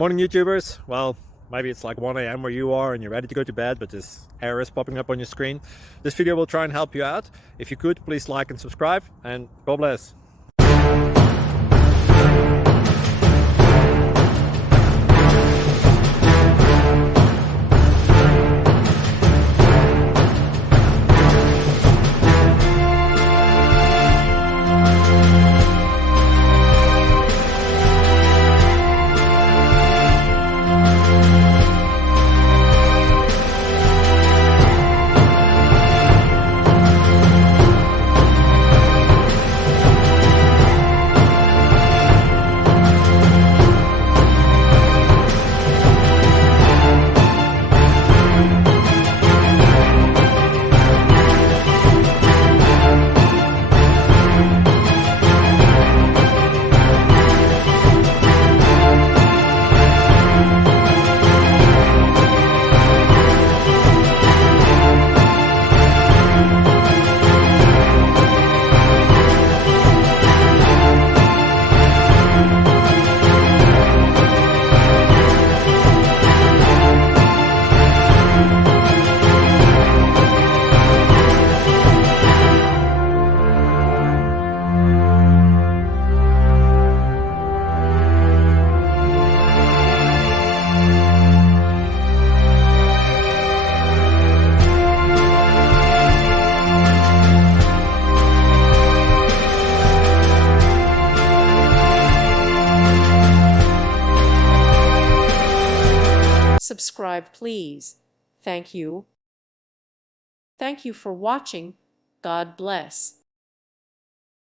Morning YouTubers. Well, maybe it's like 1 a.m. where you are and you're ready to go to bed, but this error is popping up on your screen. This video will try and help you out. If you could, please like and subscribe, and God bless. Subscribe, please. Thank you. Thank you for watching. God bless.